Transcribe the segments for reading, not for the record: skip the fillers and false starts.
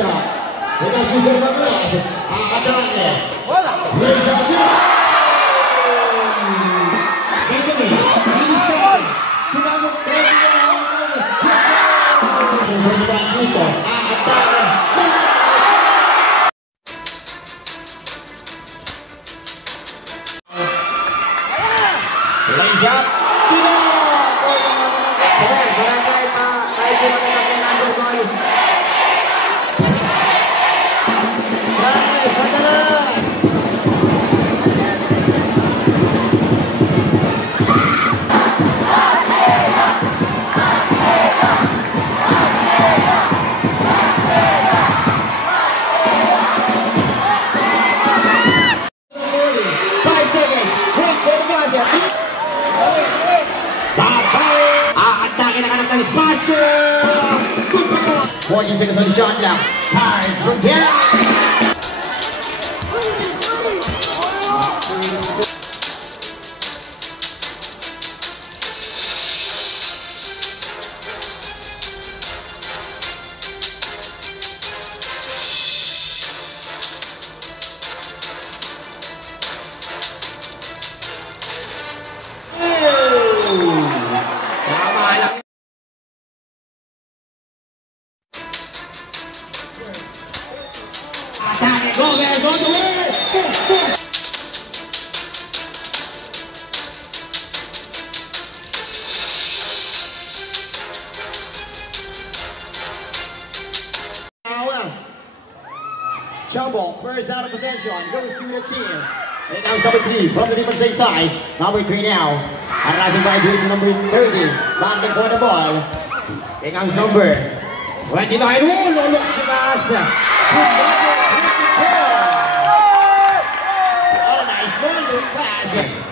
Dengan bisa 14. Adanya. Benjamin. Lays up. Sponsor! 14 seconds on the shot now. Paris from here. Gomez on the way! Trouble, first out of possession, goes to the team. And now it's number 3 from the defensive side. Number 3 now. And rising by jersey number 30. Landing for the ball. Here comes number 29. Oh, no, look at the pass.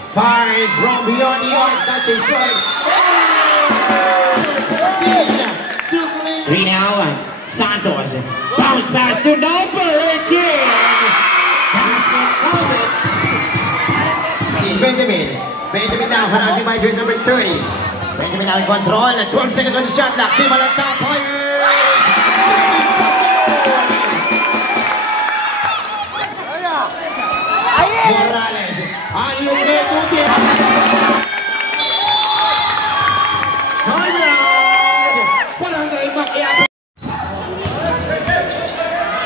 Fires from beyond the arc, that's a shot. 3 now, Santos. Bounce pass to number 18. Benjamin now, harassing by jersey number 30. Benjamin now in control, 12 seconds on the shot clock. Team on the top, Fires. Morales.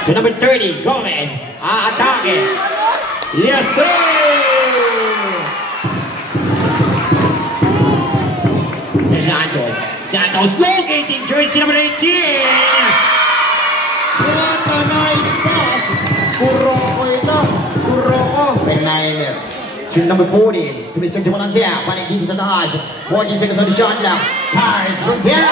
To number 30, Gomez. Atake. Yes, sir! Santos locating jersey number 18. What a nice pass. Kuroko ito. Kuroko. Penliner. To number 40, to Mr. Dumalantea. Panik dito sa taas. 14 seconds on the shot clock. Paris from here.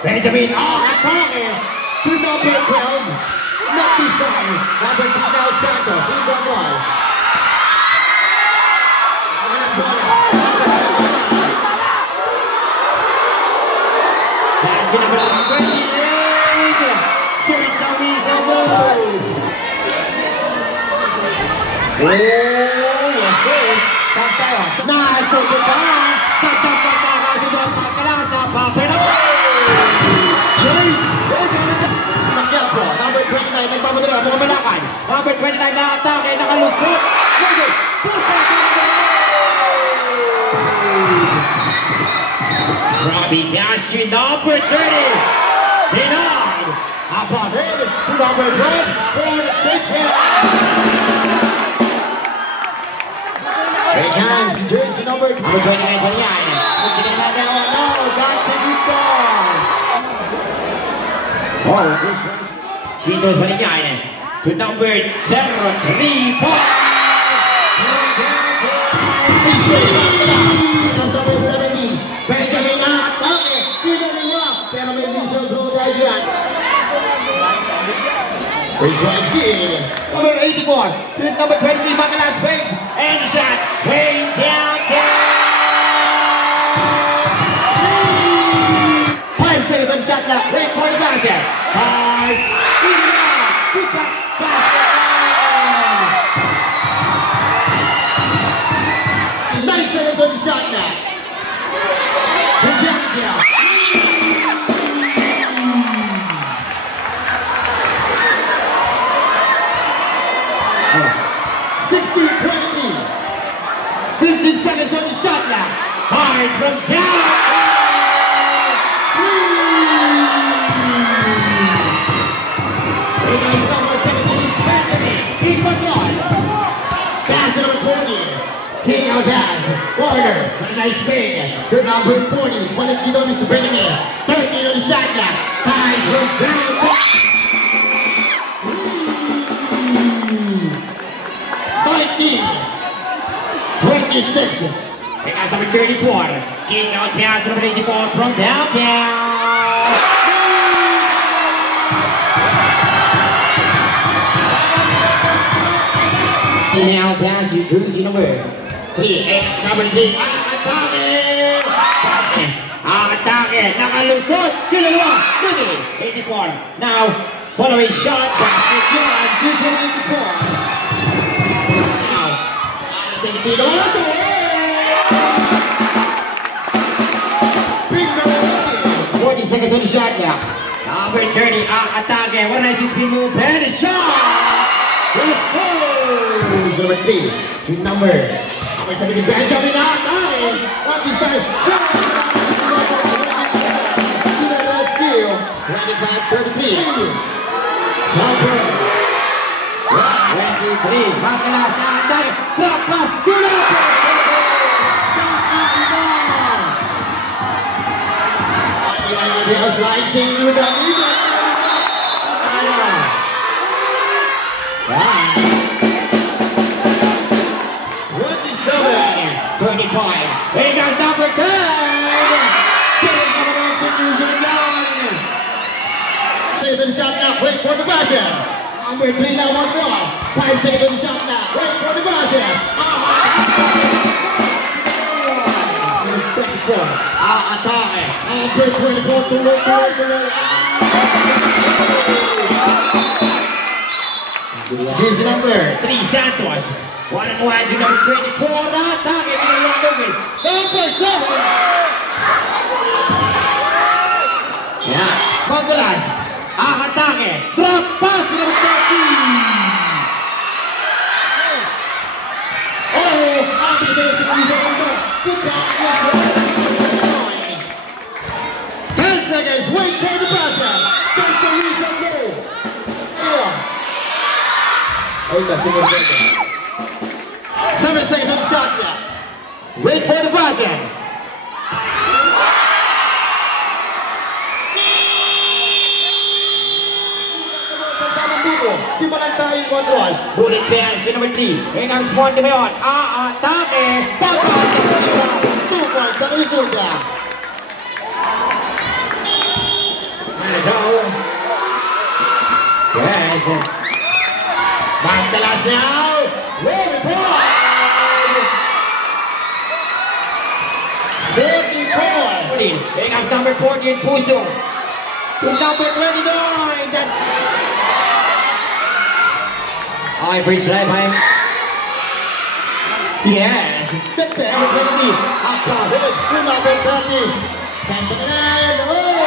Benjamin, atake to number 12. Not this time. Number 2 now, Santos. In the ball. That's number 28. There's some reason moves. Oh, yes, sir. Nice, so good pass. Tatapatakas si Juan Pagkalasa. Papero. Number 29, nagpapadala, mga malakan. Number 29 na atake, nakalusot. Robbie Castro, number 30. Denied. Upon him to number 12 for the Shakespeare. Here comes jersey number 29 for the Iron. No, that's a good ball. Oh, Quitos Valignaine to number 7, 3, 4. Number 17, Benjamin Atake. Pero may missile through the idea. First one is good. Number 84 to number 23, Magalas Banks. And shot way down. 5 seconds on shot clock. Wait for the basket. 5. Good pass. Fires from down. Pass to number 20. King Aldaz. Warner. What a nice spin. To number 40. Quality on Mr. Benjamin. 13 on the shot clock. Fires from down. 19. 26. Here comes number 34. King Aldaz, number 84 from downtown. Now pass you to number 3. Number 3. Atake. Nakalusot. Ginagawa. 84. Now, following shot. Basket John. 84. Now, 40 seconds on the shot now. Number 30. Atake. What a nice spin move. And a shot. Let's go. Number 3 to number 17. Benjamin Atake. Not this time. Steal. 25-33. Number 23. Makalas Atake. Drop pass. Good up. Slicing with the leader. 25. He got number 10. Killing the Wilson using gun. Stays in the shot now. Wait for the basket. Number 3 now on ball. 5 seconds in the shot now. Wait for the basket. 24. Atake. Number 24 to look for Here's number 3 Santos. 1-on-1 to number 24. Atake. Number 7. Yeah. Mangkulas. Atake. Drop pass to number 13. Oh, Atake sa segundo. Good pass. 10 seconds. Wait for the basket. That's a reason goal. Yeah. Oh, that's a good 7 seconds on the shot clock. Wait for the basket. Di ba lang tayo control? Bullet pass to number 3. Here comes Monte Mayon. Atake. Pagpapit. 2 points ang resulta. There go. Yes. Mangkulas now. Wait point. 44. Here comes number 14, Puso. To number 29. That's... Okay, free slide, Mike. Yes. That's the number 20. Up top. To number 30. 10-9. Oh!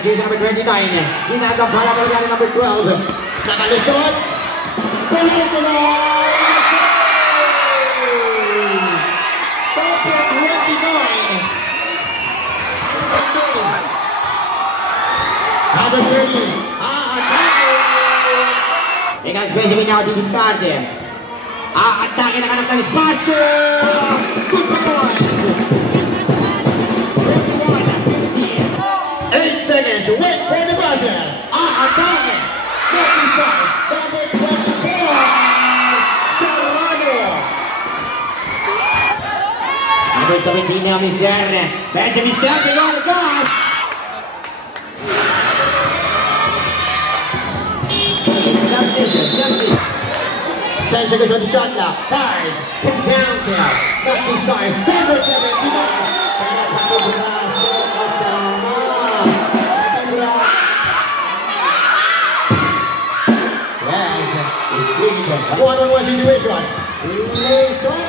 Here's number 29. Ginagampala ko yan number 12. Nakalusot. Tuloy-tuloy. Number 30. Atake. Tingnan Benjamin now di discarte. Atake na kanang ng espasyo. Good point. 8 seconds. Wait for the buzzer. Atake. Not this time. Number 24. Serrano. Number 17 now, Mr. Benjamin stepping on the gas. Substitution. 10 seconds on the shot clock. Fires from downtown. Not this time. Number 7. One-on-one situation. Lace up.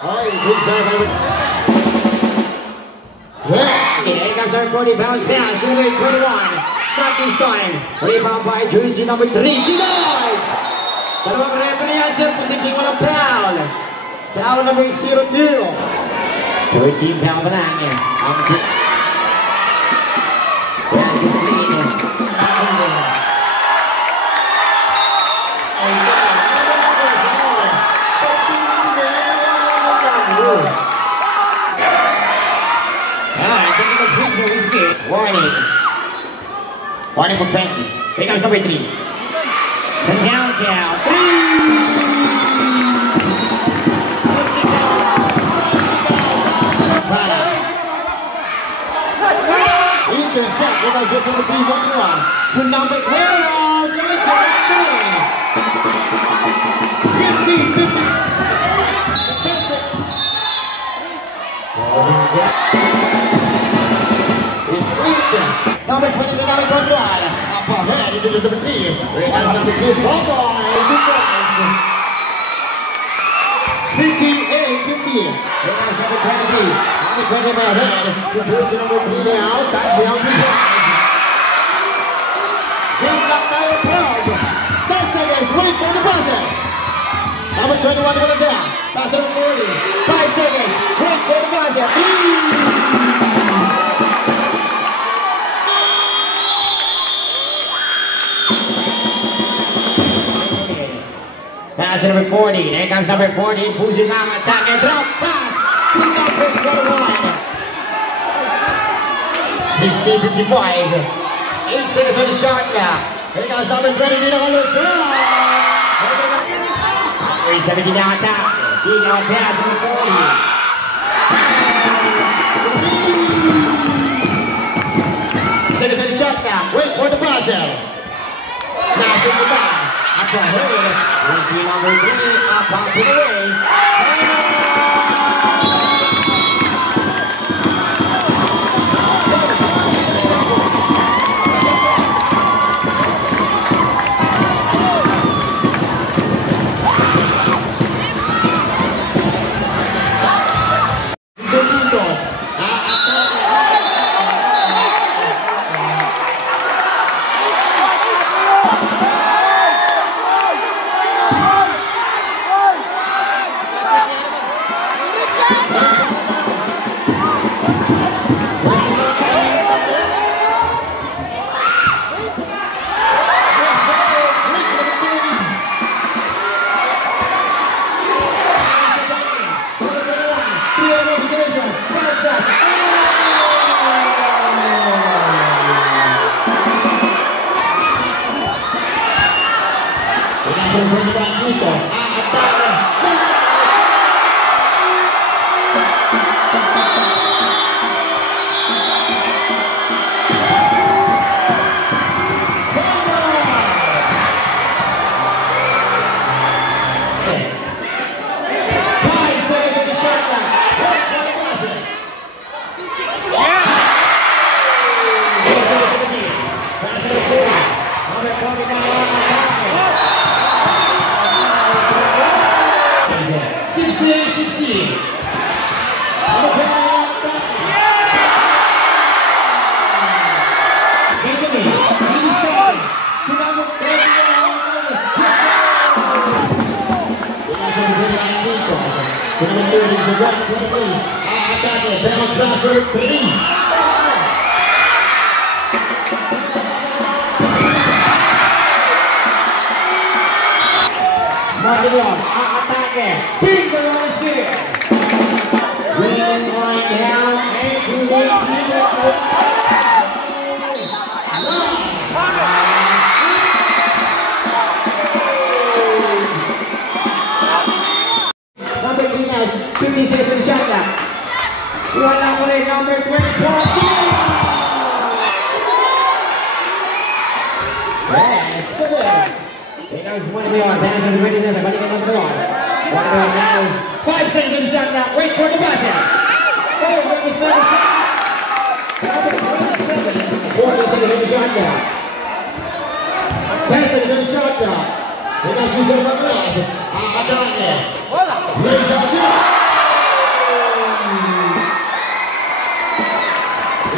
Oh, good serve. Here comes number 40, bounce pass, number 21. not this time. Rebound by jersey number 3, denied! Dalawang referee yan, sir, posibleng walang foul. Foul number 02. 13 foul pa lang yan. Warning. Warning for 20. Here comes number 3. From downtown. 3! Intercept. Here comes just number 3. To number 12. Let's go. 50. Number 20 to number 21. Up ahead, it is number 3. Here comes number 2. Bye-bye. 58-15. Here comes number 23. Number 20 by ahead. To jersey number 3 now. Touchdown to the Game up by 12. 10 seconds. Wait for the buzzer. Number 21 to the down. Pass number 40. 5 seconds. Wait for the buzzer. Pass number 40. There comes number 40. Pushing now. Attack and drop. Pass. To number 21. 16:55. 8 seconds on the shot now. Here comes number 20. Dino on the shot. 370 now attack. Dino pass number 40. 6 seconds on the shot now. Wait for the buzzer. Now shoot the ball. Up ahead, jersey number 3, up out to the way.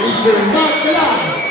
Eastern, knock it off.